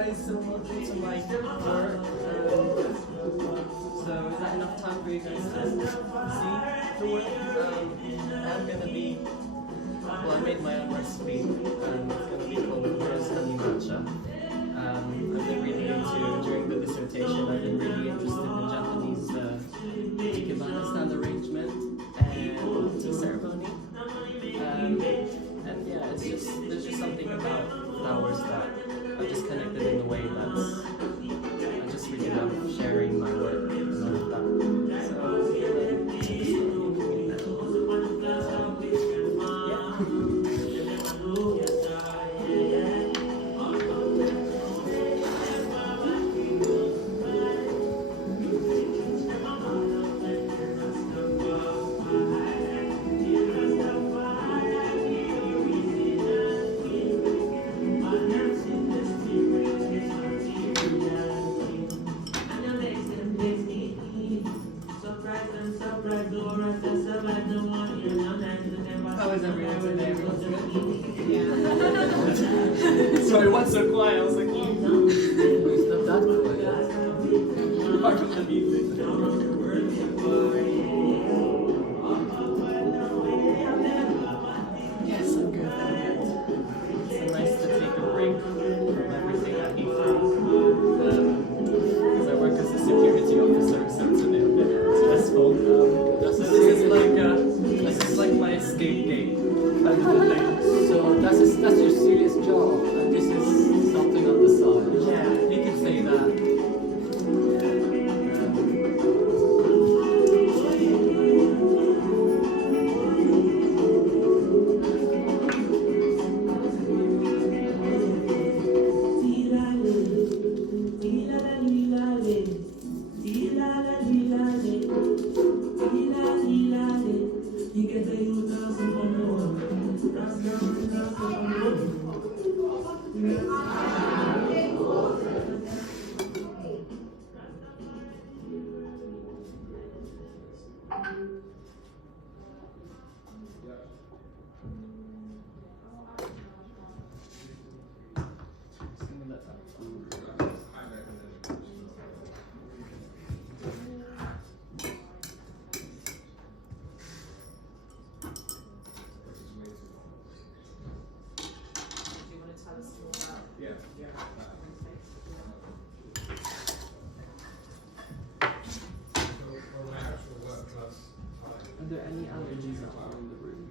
guys so much to my work. So is that enough time for you guys to see the work? I'm gonna be. Well, I made my own recipe. It's gonna be called roast honey matcha. I've been really into during the dissertation. I've been really interested in Japanese ikebana stand arrangement and tea ceremony. And yeah, there's just something about flowers that I just connected in a way that's I just really love sharing my work and all of that. So how is everyone today? Everyone's good? Yeah. Sorry, once or quiet, I was like, oh. It's not that quiet. Apart from the music. Yes, I'm good. It's nice to take a break from everything I hate because I work as a security officer, so it's a little bit stressful. This is like my escape game. So that's your serious job, and this is something on the side. Yeah, you could say that. Are there any allergies at all in the room?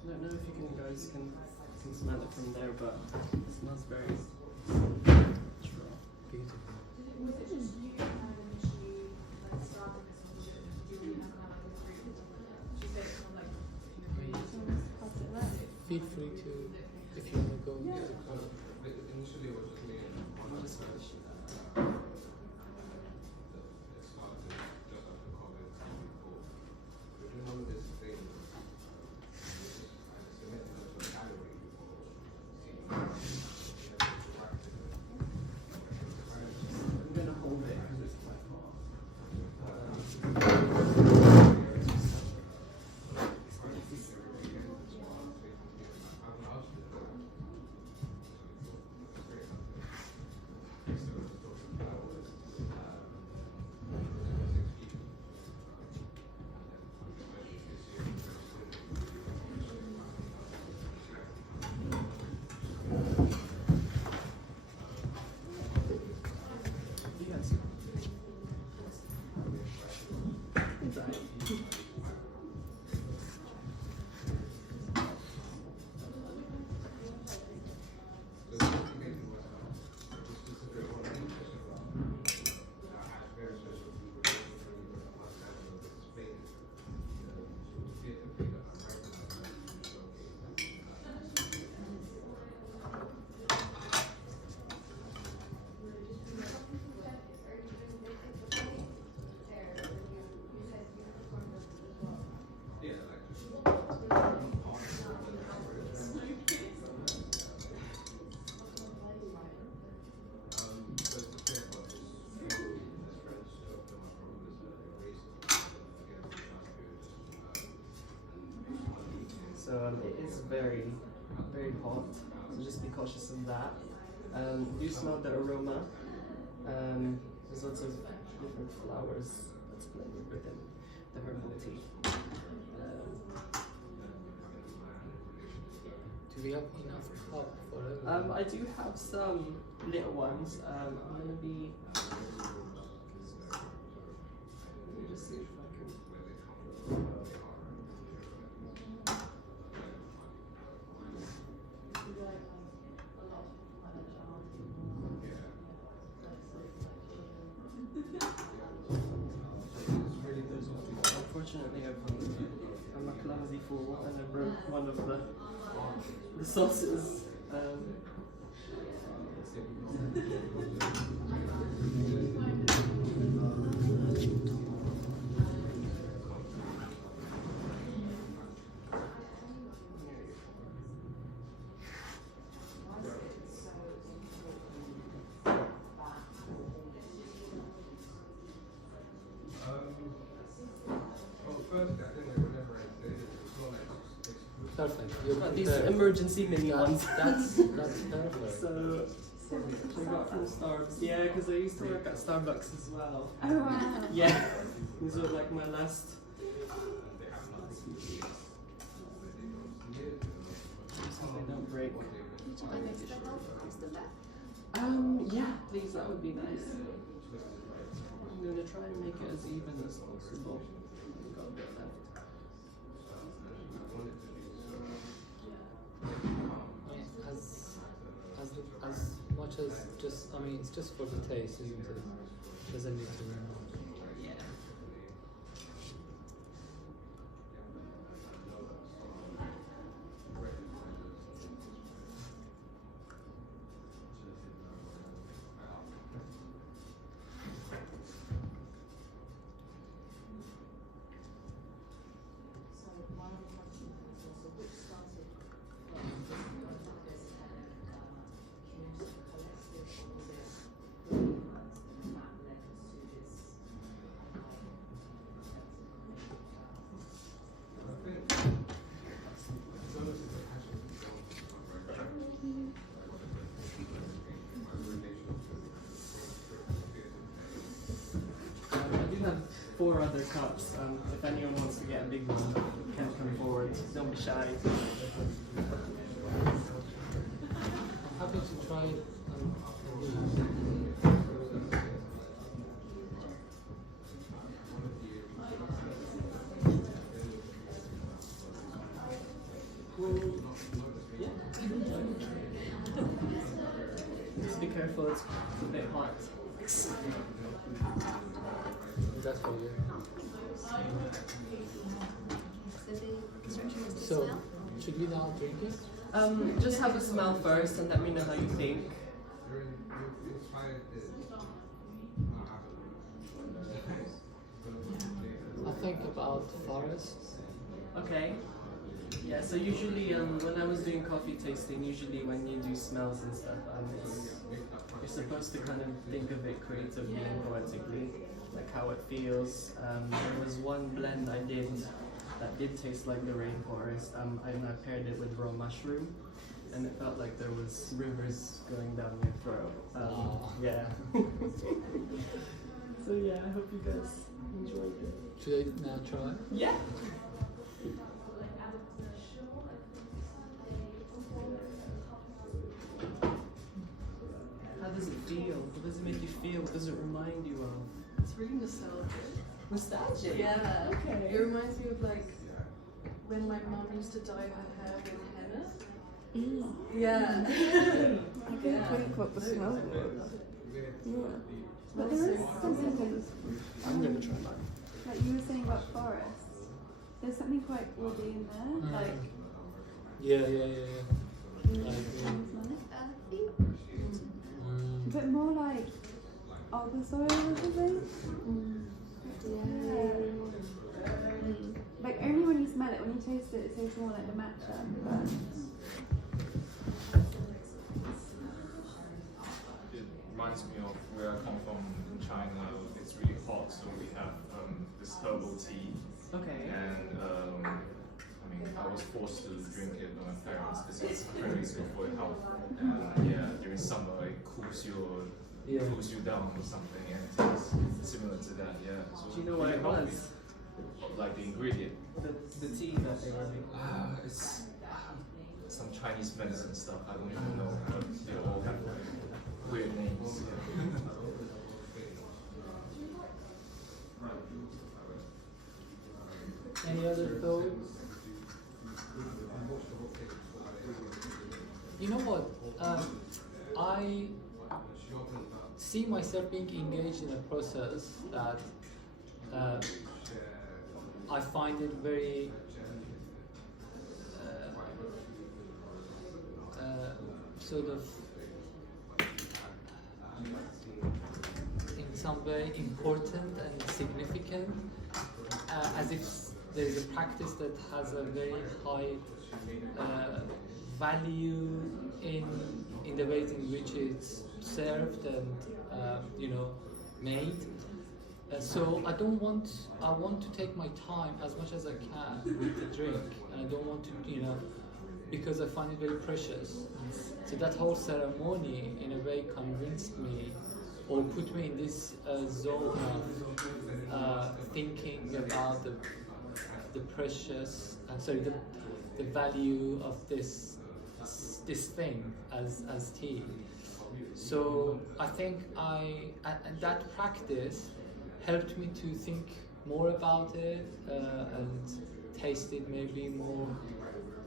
I don't know if you guys can smell it from there, but it smells very strong. Beautiful. feel free to, if you want to go into the corner. Initially, it was just me and one I'll other just guy. finish that. It started just after COVID, before. We're doing all of this thing. I submitted it to a gallery for seeing. I'm gonna hold it because it's quite hot. Yes. It's alright. So it is very, very hot. So just be cautious of that. Do smell the aroma. There's lots of different flowers that's blended within the herbal tea. Do we have enough cup for everyone? I do have some little ones. I'm gonna be. Let me just see if I can. Unfortunately, I'm a clumsy fool and I broke one of the sauces. Well, firstly, I think they were never included. It's not like it's Perfect. You're But these prepared. emergency mini ones. That's perfect. So, I got from Starbucks. Yeah, because I used to work at Starbucks as well. Oh wow. Yeah, these were like my last. So they don't break. Would you like me to help most of that? Yeah, please, that would be nice. I'm gonna try and make it as even as possible. I've got a bit left. As much as just, I mean, it's just for the taste, isn't it? Doesn't need to be much. Yeah. I do have 4 other cups. If anyone wants to get a big one, can come forward. Don't be shy. I'm happy to try it. Yeah. Just be careful, it's a bit hot. That's for you. So the instruction is to So, smell? should we now drink it? Just have a smell first and let me know how you think. I think about forest. Okay. Yeah, so usually when I was doing coffee tasting, usually when you do smells and stuff, you're supposed to kind of think of it creatively and poetically, like how it feels. There was one blend I did that did taste like the rainforest, and I paired it with raw mushroom, and it felt like there was rivers going down your throat. Yeah. So yeah, I hope you guys enjoyed it. Should I now try? Yeah. How does it feel? What does it make you feel? What does it remind you of? It's really nostalgic. Nostalgic. Yeah. Okay. It reminds me of like when my mum used to dye her hair with henna. Yeah. I couldn't think what the smell was. Yeah. But there is something, I'm gonna try mine. like you were saying about forests, there's something quite woody in there, like Yeah. I agree. earthy. Mm. A bit more like Argosol or something. Yeah. Like only when you smell it, when you taste it, it tastes more like the matcha. But It reminds me of where I come from in China. It's really hot, so we have this herbal tea. Okay. And I mean, I was forced to drink it with my parents because it's very good for your health. And yeah, during summer it cools you down or something, and it tastes similar to that. Yeah. So Do you know what really it healthy. was? Like the ingredient. The tea that they were making. It's some Chinese medicine stuff. I don't even know, but they all have weird names. Any other thoughts? You know what? I see myself being engaged in a process that I find it very sort of in some way important and significant, as if there is a practice that has a very high value in the ways in which it's served and made. So I want to take my time as much as I can with the drink, and I don't want to, because I find it very precious. So that whole ceremony in a way convinced me or put me in this zone of thinking about the precious, the value of this thing as tea. So I think and that practice helped me to think more about it and taste it maybe more,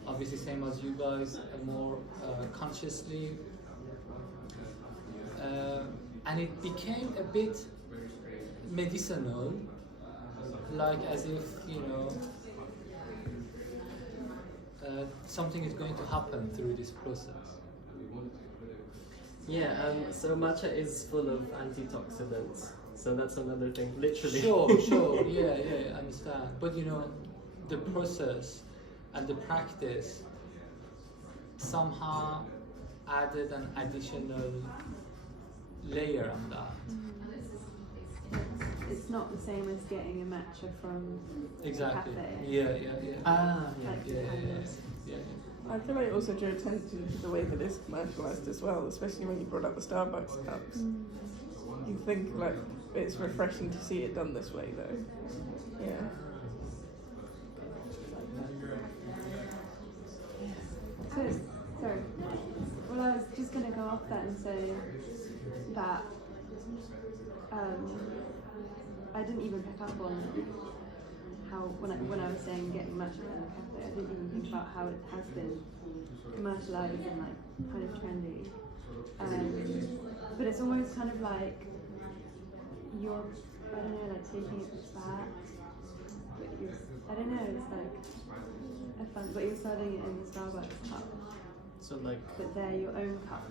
obviously same as you guys, more consciously. And it became a bit medicinal, like as if, something is going to happen through this process. Yeah, so matcha is full of antioxidants, so that's another thing, literally. Sure, yeah, I understand. But the process and the practice somehow added an additional layer on that. it's not the same as getting a matcha from Exactly. a cafe. Yeah. Like Yeah. I feel like it also drew attention to the way that it's commercialised as well, especially when you brought up the Starbucks cups. You think like it's refreshing to see it done this way though. Yeah. So, sorry. Well, I was just going to go off that and say that I didn't even pick up on how, when I was saying getting matcha from the cafe, I didn't even think about how it has been commercialised and like kind of trendy. But it's almost kind of like you're, I don't know, like taking it back. But I don't know, it's like, I fun, but you're serving it in the Starbucks cup, So like, but they're your own cup.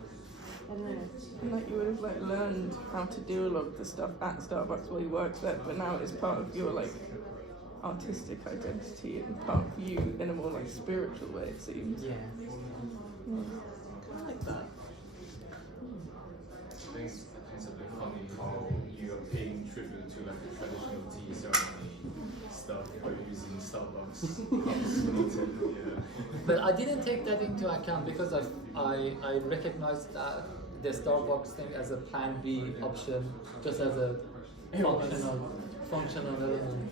I don't know. And like you would have like learned how to do a lot of the stuff at Starbucks while you worked there, but now it's part of your like artistic identity and part of you in a more like spiritual way, it seems. yeah, Yeah. I like that. I think it's a bit funny how you are paying tribute to like the traditional tea ceremony stuff by using Starbucks cups. Yeah. But I didn't take that into account because I recognized that the Starbucks thing as a plan B option, just as a functional element.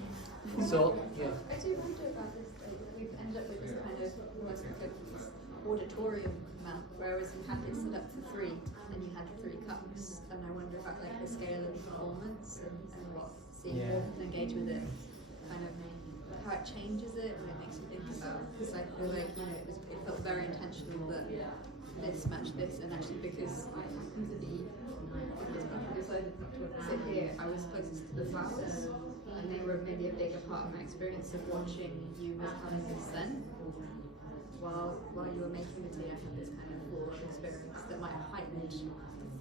So yeah. I do wonder about this. We've ended up with this kind of almost like a auditorium map, whereas we had it set up for 3, and you had 3 cups. And I wonder about like the scale of performance and what seeing Yeah. and engage with it, kind of how it changes it, and it makes you think about. Because I feel like it felt very intentional that this matched this, and actually because I happened to be sit here, I was closest to the flowers, and they were maybe a bigger part of my experience of watching you as having this scent. While you were making the tea, I had this kind of floral experience that might have heightened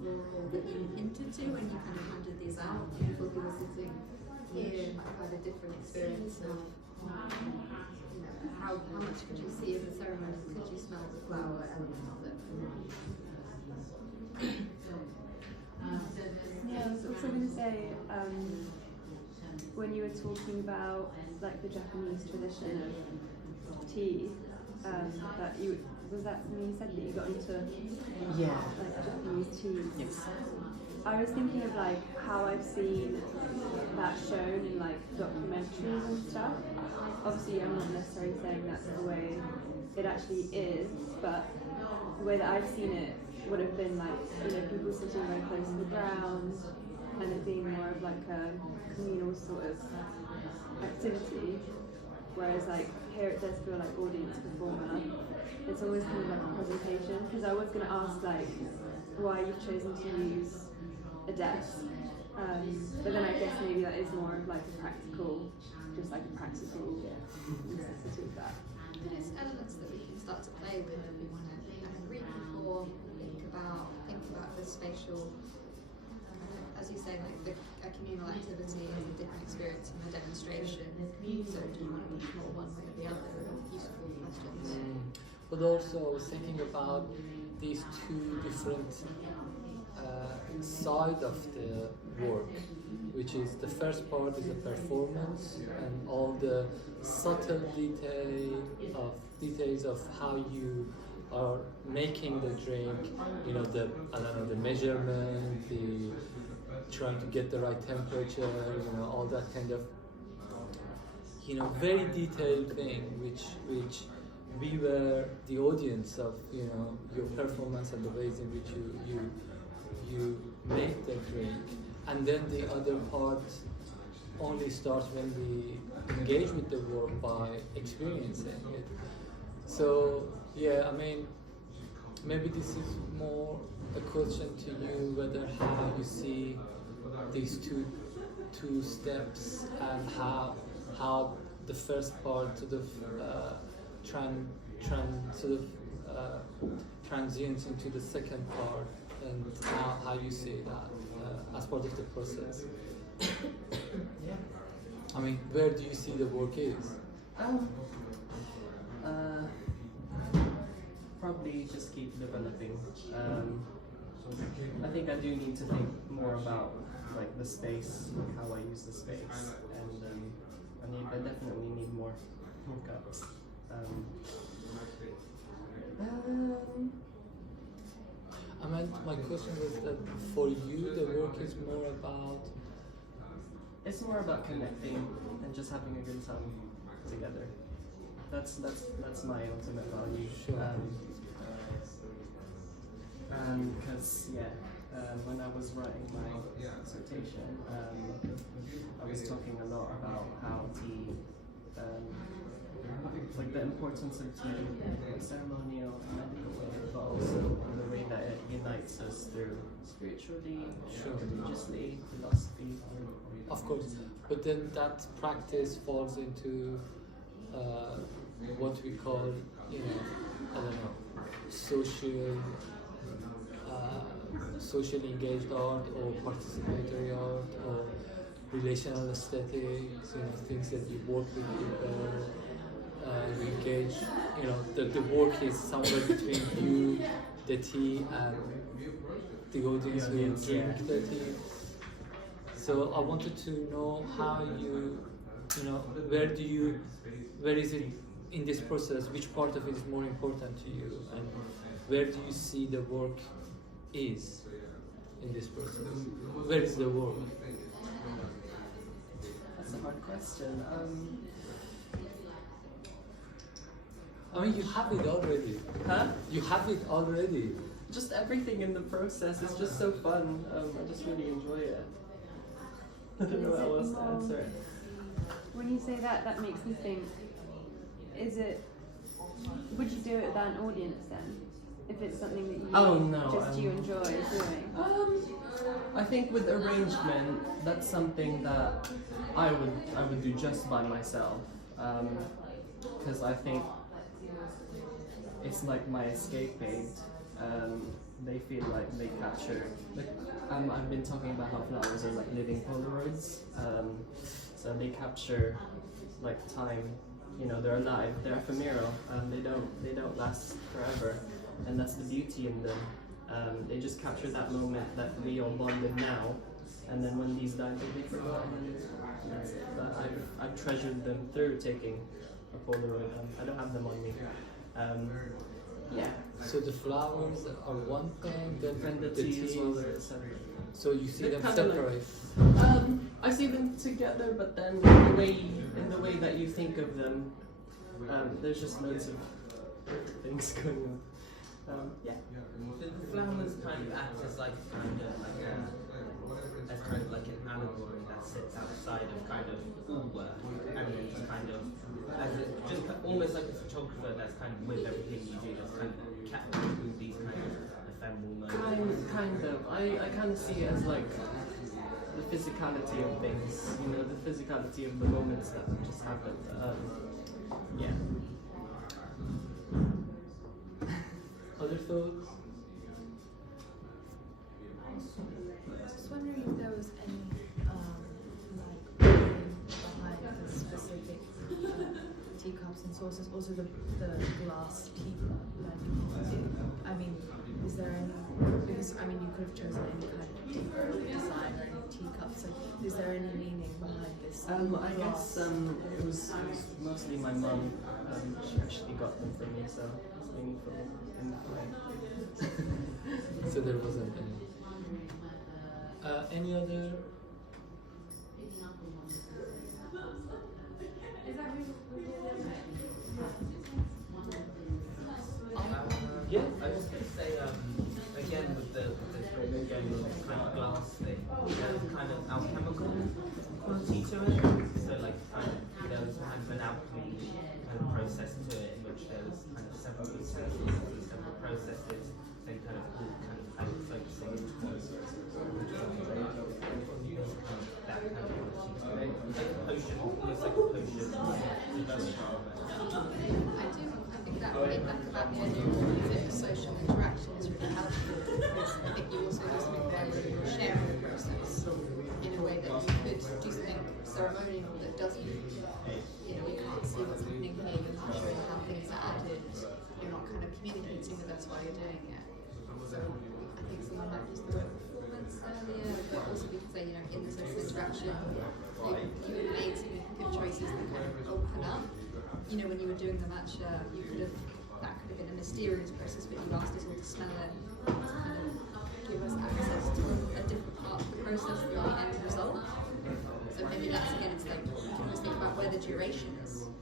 the floral that you hinted to when you kind of handed these out. People who were sitting here might have had a different experience of how much could you see of the ceremony? Could you smell the flower element of it? Yeah, I was also going to say, when you were talking about like the Japanese tradition of tea, that you was that when you said that you got into Yeah. like Japanese teas. Yes. I was thinking of like how I've seen that shown in like documentaries and stuff. Obviously, I'm not necessarily saying that's the way it actually is, but the way that I've seen it would have been like, people sitting very close to the ground and it being more of like a communal sort of activity. Whereas like here it does feel like audience performer. It's always kind of like a presentation, because I was going to ask like why you've chosen to use a desk, but then I guess maybe that is more of like a practical, just like a practical necessity of that. And it's elements that we can start to play with if we want to read before, think about the spatial, as you say, like a communal activity is a different experience from a demonstration. So do you want to be more one way or the other? Useful questions. But also I was thinking about these 2 different sides of the work, which is the first part is the performance and all the subtle details of how you are making the drink, the measurement, the trying to get the right temperature, all that kind of very detailed thing which we were the audience of your performance and the ways in which you make the drink, and then the other part only starts when we engage with the work by experiencing it. So yeah, I mean, maybe this is more a question to you, whether how you see these two steps and how the first part sort of transients into the second part, and how you see that as part of the process. Yeah. I mean, where do you see the work is? Probably just keep developing. I think I do need to think more about like the space, how I use the space, and I definitely need more cups. I mean, my question was that for you, the work is more about. It's more about connecting and just having a good time together. That's my ultimate value. Sure. Because when I was writing my dissertation, I was talking a lot about how tea, like the importance of tea in a ceremonial and medical way, but also in the way that it unites us through spiritually, Sure. religiously, philosophy. Of course, but then that practice falls into what we call, you know, I don't know, socially engaged art or participatory art or relational aesthetics, you know, things that you work with people, you engage, you know, the work is somewhere between you, the tea, and the audience who will drink the tea. So I wanted to know how you know, where is it in this process, which part of it is more important to you, and where do you see the work is in this process? Where is the work? That's a hard question. I mean, you have it already. Huh? You have it already. Just everything in the process is just so fun. I just really enjoy it. I don't know how else to answer it. When you say that, that makes me think, would you do it without an audience then? If it's something that you you enjoy doing? I think with arrangement, that's something that I would do just by myself. Because I think it's like my escapade. They feel like they capture, like I've been talking about how flowers are like living Polaroids. So they capture like time. You know, they're alive, they're ephemeral, they don't last forever, and that's the beauty in them. They just capture that moment that we all bonded now, and then when these die, they'll be forgotten. But I've treasured them through taking a Polaroid. I don't have them on me. Yeah. So the flowers are one thing, then And the tea as well, they're separate. So you see them They're kinda separate. I see them together, but then in the way that you think of them, there's just loads of different things going on. Yeah. The flowers kind of act as like an allegory that sits outside of kind of all work, and it's kind of just almost like a photographer that's kind of with everything you do, that's kind of capturing these kind of ephemeral moments. Kind of. I kind of see it as like the physicality of things, you know, the physicality of the moments that just happened. Yeah. Other thoughts? I was just wondering if there was any meaning behind the specific teacups and saucers, also the glass teapot. I mean, is there any? Because I mean, you could have chosen any kind of design or any teacups. So, is there any meaning behind this? I guess it was mostly my mum. She actually got them for me, so it's meaningful in that way. So there wasn't any. Any other? Yeah. I was going to say, again, with the kind of glass thing, there's kind of alchemical quality to it. So, like, kind of, there was kind of an alchemy kind of process to it, in which there was kind of several utensils and several processes, and kind of all kind of focusing into one. That kind of quality to it. Like a potion, almost like a potion. I think that feedback about the idea of social interaction is really helpful, because I think you also have something there where you're sharing the process in a way that you could do something ceremonial that doesn't, you know, you can't see what's happening here, you're not showing how things are added, you're not kind of communicating that that's why you're doing it. So I think someone might use the word performance earlier, but also we could say, you know, in the social interaction, you made some good choices that kind of open up. You know, when you were doing the matcha, that could have been a mysterious process, but you asked us all to smell it to kind of give us access to a different part of the process than the end result. So maybe that's, again, it's like, you can always think about where the duration is.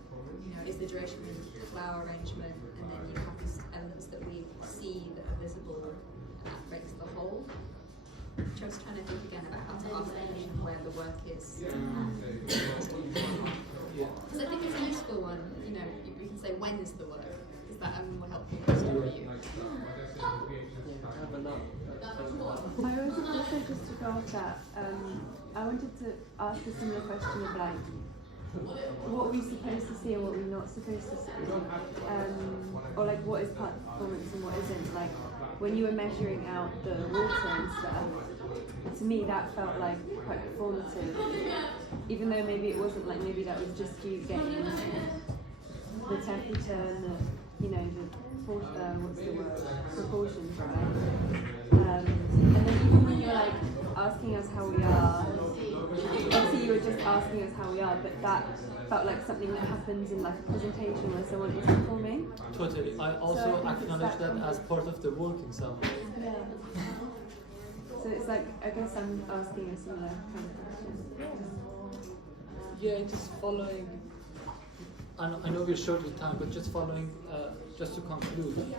You know, is the duration in the flower arrangement, and then you have these elements that we see that are visible, and that breaks the whole. So I was trying to think again about how to ask the question of where the work is. Because I think it's a useful one, you know, you can say when is the work, because that will help you for you. I have a lot. I also just to go off that, I wanted to ask a similar question of like, what we're supposed to see and what we're not supposed to see, or like what is part performance and what isn't. Like when you were measuring out the water and stuff, to me that felt like quite performative, even though maybe it wasn't. Like maybe that was just you getting the temperature and the, you know, the what's the word, proportions right. And then even when you're like asking us how we are, obviously you were just asking us how we are, but that felt like something that happens in like a presentation where someone is performing. Totally. I also So acknowledge that as part of the work in some way. Yeah. So it's like, I guess I'm asking a similar kind of question. Yeah, just following. I know we're short with time, but just following. Just to conclude,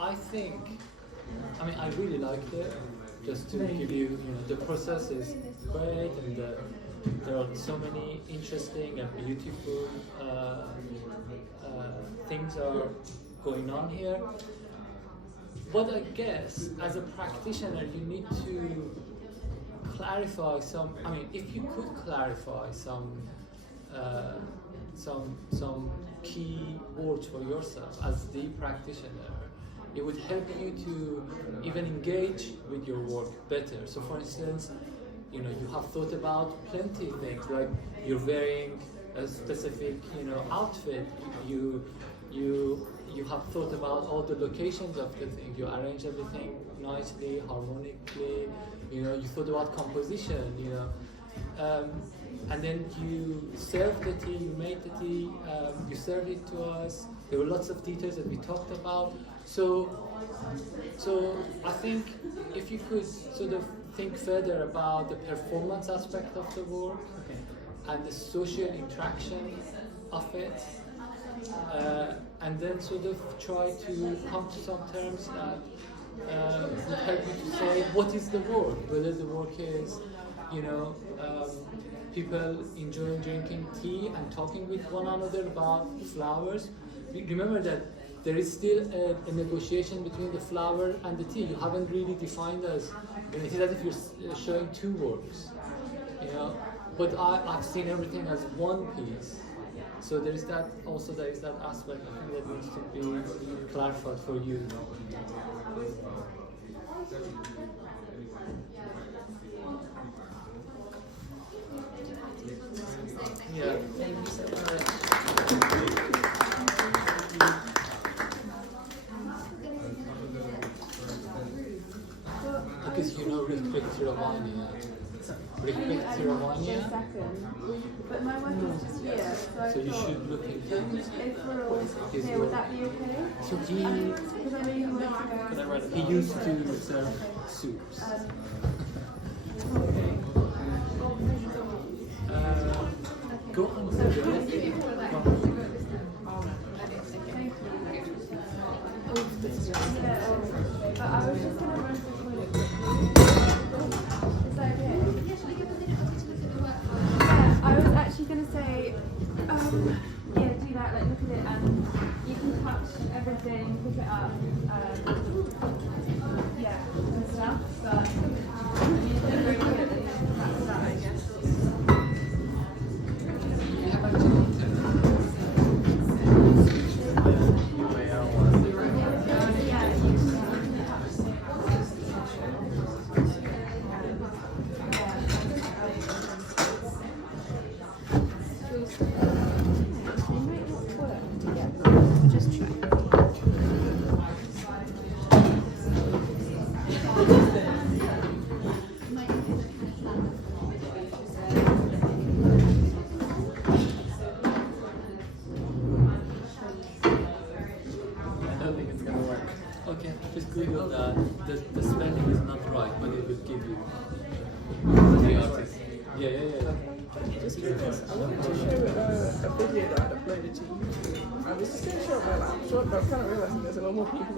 I think. I mean, I really liked it. Just to give you, you know, the process is great, and there are so many interesting and beautiful things are going on here. But I guess as a practitioner, you need to clarify some. I mean, if you could clarify some key words for yourself as the practitioner, it would help you to even engage with your work better. So for instance, you know, you have thought about plenty of things, like you're wearing a specific, you know, outfit, you have thought about all the locations of the thing, you arrange everything nicely, harmonically, you know, you thought about composition, you know, and then you served the tea, you made the tea, you served it to us. There were lots of details that we talked about. So I think if you could sort of think further about the performance aspect of the work and the social interaction of it, and then sort of try to come to some terms that would help you to say what is the work, whether the work is, you know, people enjoying drinking tea and talking with one another about flowers. Remember that there is still a negotiation between the flower and the tea. You haven't really defined as, you know, it is as if you're showing two works, you know. But I've seen everything as one piece. So there is that also. There is that aspect I think that needs to be clarified for you. Yeah. Thank you so much. Because you know Rik Tiravania. Rik For a Tiravania. second, but my work is just here, so I So you thought should look into it. if we're all here, would that be okay? So he Because I know you want to go. he used to serve soups. Go on. But I was just going to run to the toilet quickly. Is that okay? Yeah, I was actually going to say, yeah, do that, like look at it, and you can touch everything, pick it up, yeah, and stuff, but I mean, if they're very good, then that's that, I guess. Okay, just Google that. The spelling is not right, but it will give you the artist. Yeah. Just curious, I wanted to show a video that I'd uploaded to YouTube. I was just going to show it my lap short, but I'm kind of realising there's a lot more people